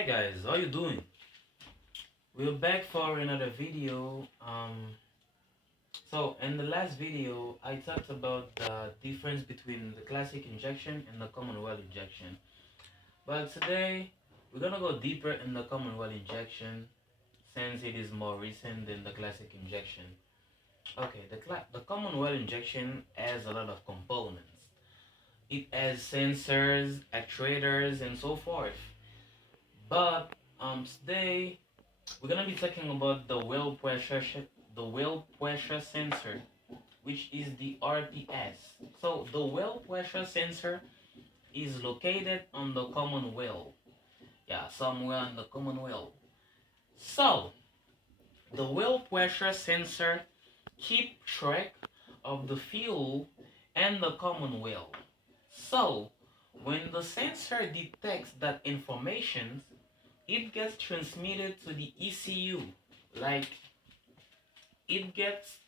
Hi guys, how you doing? We're back for another video. So in the last video, I talked about the difference between the classic injection and the Commonwealth injection. But today, we're gonna go deeper in the Commonwealth injection since it is more recent than the classic injection. Okay, the Commonwealth injection has a lot of components. It has sensors, actuators, and so forth. But today we're gonna be talking about the well pressure sensor, which is the RPS. So the well pressure sensor is located on the common well. Yeah, somewhere on the common well. So the well pressure sensor keep track of the fuel and the common well. So when the sensor detects that information, it gets transmitted to the ECU. Like it gets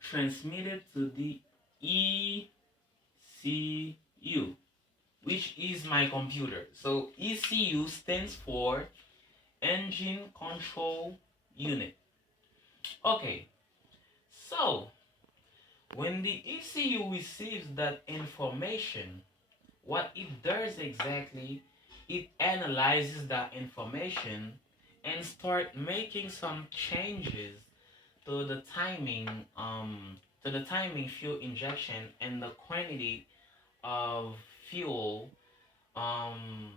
transmitted to the ECU, which is my computer. So ECU stands for Engine Control Unit. Okay, so when the ECU receives that information, what it does exactly, it analyzes that information and start making some changes to the timing fuel injection and the quantity of fuel um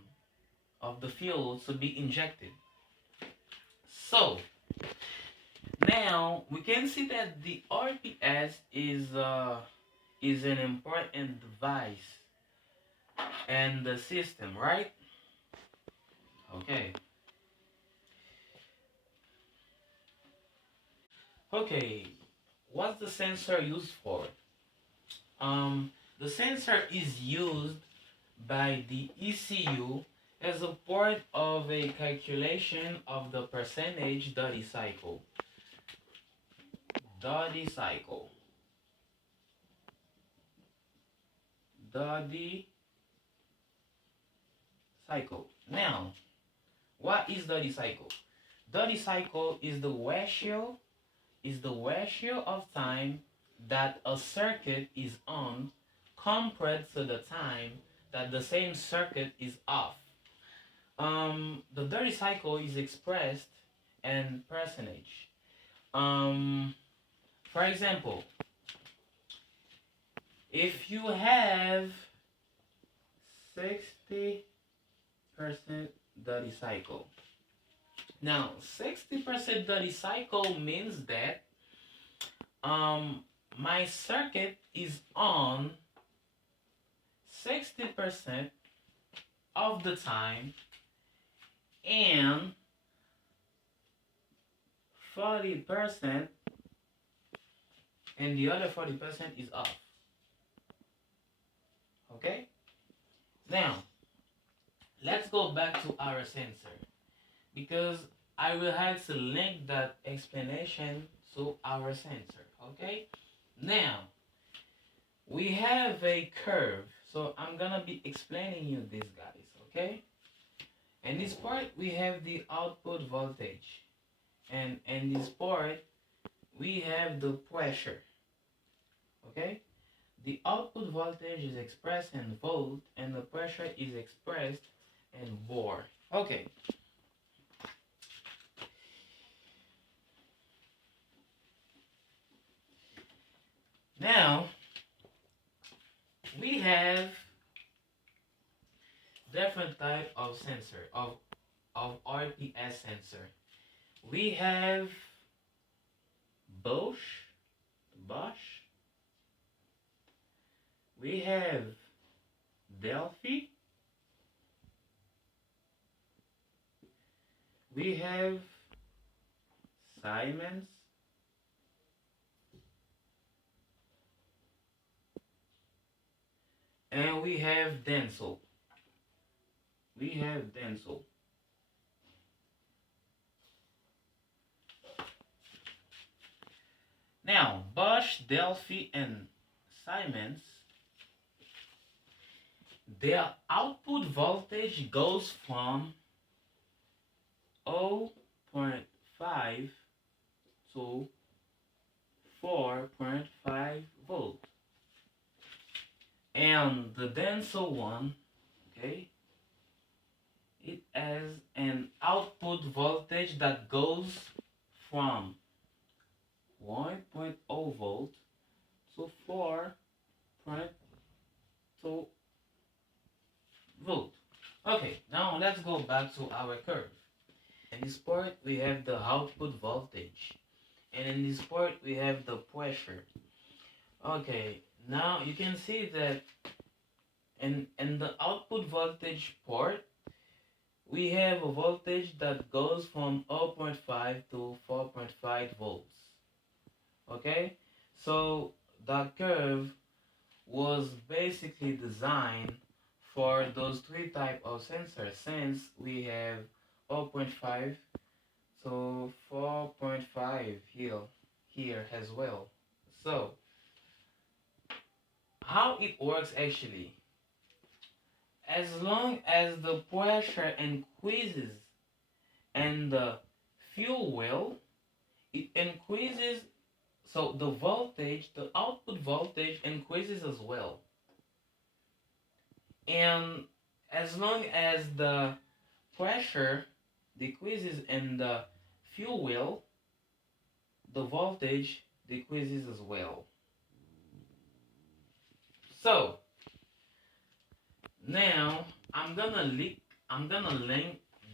of the fuel to be injected. So now we can see that the RPS is an important device in the system, right? Okay. Okay. What's the sensor used for? The sensor is used by the ECU as a part of a calculation of the percentage dirty cycle. Dirty cycle. Dirty cycle. Now, what is dirty cycle? Dirty cycle is the ratio of time that a circuit is on compared to the time that the same circuit is off. The dirty cycle is expressed in percentage. For example, if you have 60% dirty cycle. Now, 60% dirty cycle means that my circuit is on 60% of the time and 40% and the other 40% is off. Okay? Now, let's go back to our sensor because I will have to link that explanation to our sensor. Okay? Now, we have a curve, so I'm gonna be explaining you this, guys. Okay? In this part, we have the output voltage, and in this part, we have the pressure. Okay? The output voltage is expressed in volt, and the pressure is expressed in bar. Okay. Now, we have different type of sensor of RPS sensor. We have Bosch. We have Delphi. We have Siemens. And we have Denso. Now, Bosch, Delphi, and Siemens, their output voltage goes from sensor 1, okay, it has an output voltage that goes from 1.0 volt to 4.2 volt. Okay, now let's go back to our curve. In this part, we have the output voltage, and in this part, we have the pressure. Okay, now you can see that in the output voltage part, we have a voltage that goes from 0.5 to 4.5 volts. Okay, so that curve was basically designed for those three type of sensors, since we have 0.5 to 4.5 here as well. So how it works actually, as long as the pressure increases and the fuel well, it increases, so the voltage, the output voltage increases as well. And as long as the pressure decreases in the fuel well, the voltage decreases as well. So now I'm gonna link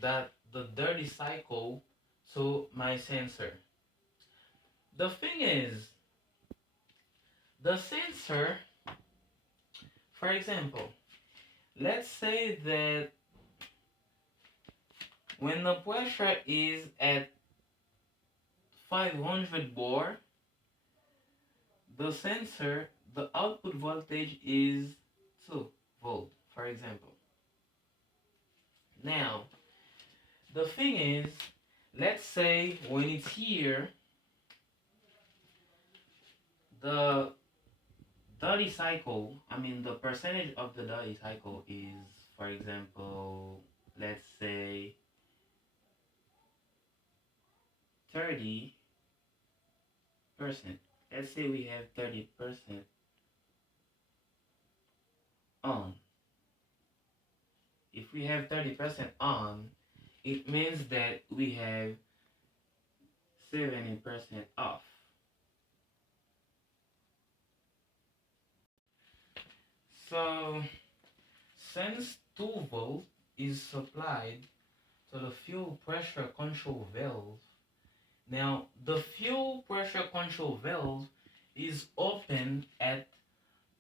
that the dirty cycle to my sensor. The thing is, the sensor, for example, let's say that when the pressure is at 500 bar, the sensor, the output voltage is 2 volt, for example. Now, the thing is, let's say when it's here, the dirty cycle, I mean the percentage of the dirty cycle is, for example, let's say 30%. Let's say we have 30% on. If we have 30% on, it means that we have 70% off. So since 2 volt is supplied to the fuel pressure control valve, now the fuel pressure control valve is open at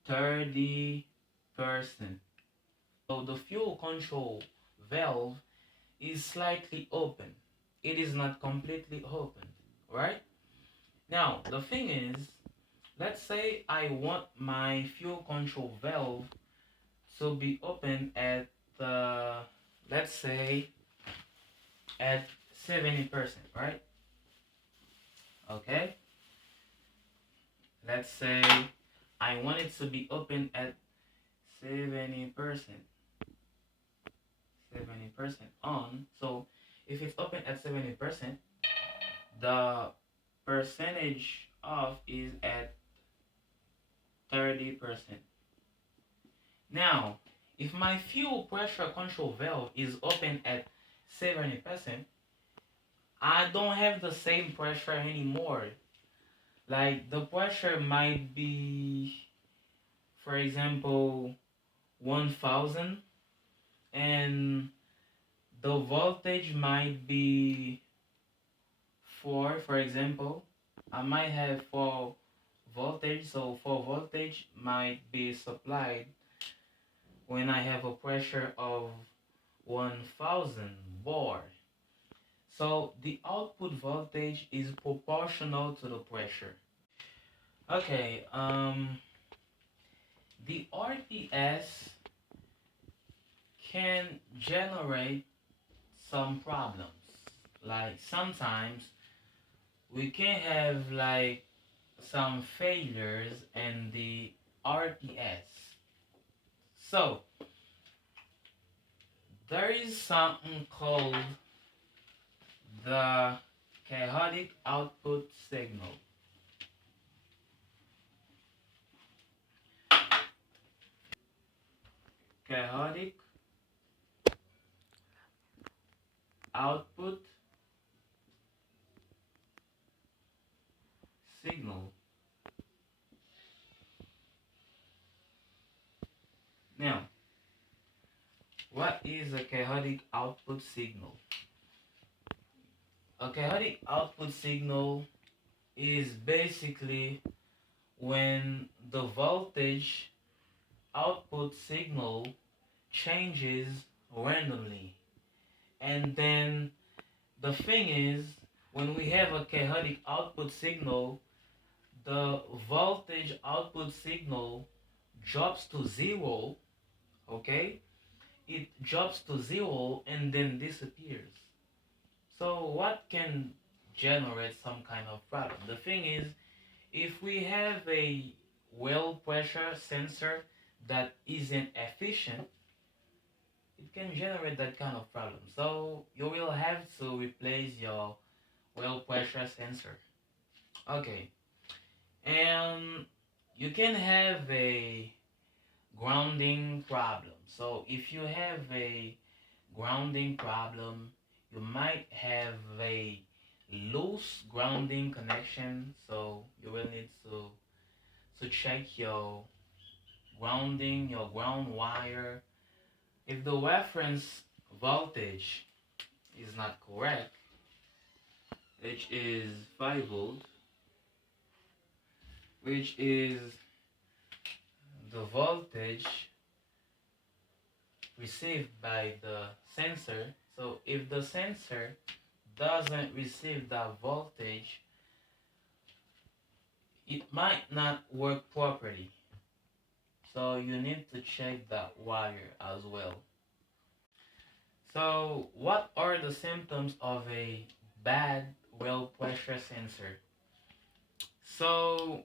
30%. So the fuel control valve is slightly open. It is not completely open, right? Now, the thing is, let's say I want my fuel control valve to be open at, let's say, at 70%, right? Okay? Let's say I want it to be open at 70%. 70% on. So if it's open at 70%, the percentage off is at 30%. Now, if my fuel pressure control valve is open at 70%, I don't have the same pressure anymore. Like the pressure might be, for example, 1000, and the voltage might be 4, for example. I might have 4 voltage, so 4 voltage might be supplied when I have a pressure of 1000 bar. So the output voltage is proportional to the pressure. Okay, the RPS can generate some problems. Like sometimes we can have like some failures in the RPS. So there is something called the chaotic output signal. output signal. Now, what is a chaotic output signal? A chaotic output signal is basically when the voltage output signal changes randomly. And then the thing is, when we have a chaotic output signal, the voltage output signal drops to zero, okay? It drops to zero and then disappears. So what can generate some kind of problem? The thing is, if we have a well pressure sensor that isn't efficient, it can generate that kind of problem. So you will have to replace your well pressure sensor. Okay, and you can have a grounding problem. So if you have a grounding problem, you might have a loose grounding connection. So you will need to check your ground wire. If the reference voltage is not correct, which is 5 volts, which is the voltage received by the sensor. So if the sensor doesn't receive that voltage, it might not work properly. So you need to check that wire as well. So what are the symptoms of a bad well pressure sensor? So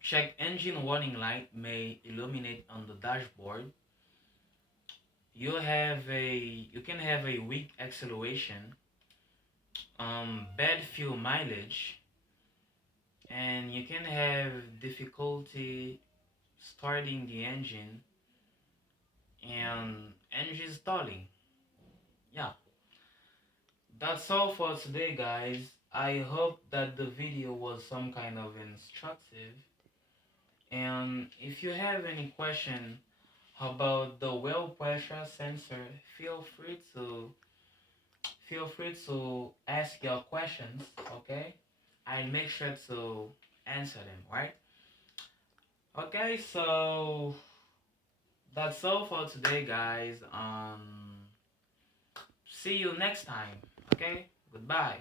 check engine warning light may illuminate on the dashboard. You can have a weak acceleration, bad fuel mileage, and you can have difficulty starting the engine and engine stalling. Yeah, that's all for today, guys. I hope that the video was some kind of instructive. And if you have any question about the well pressure sensor, feel free to ask your questions, okay? I'll make sure to answer them, right? Okay, so that's all for today, guys. See you next time, okay? Goodbye.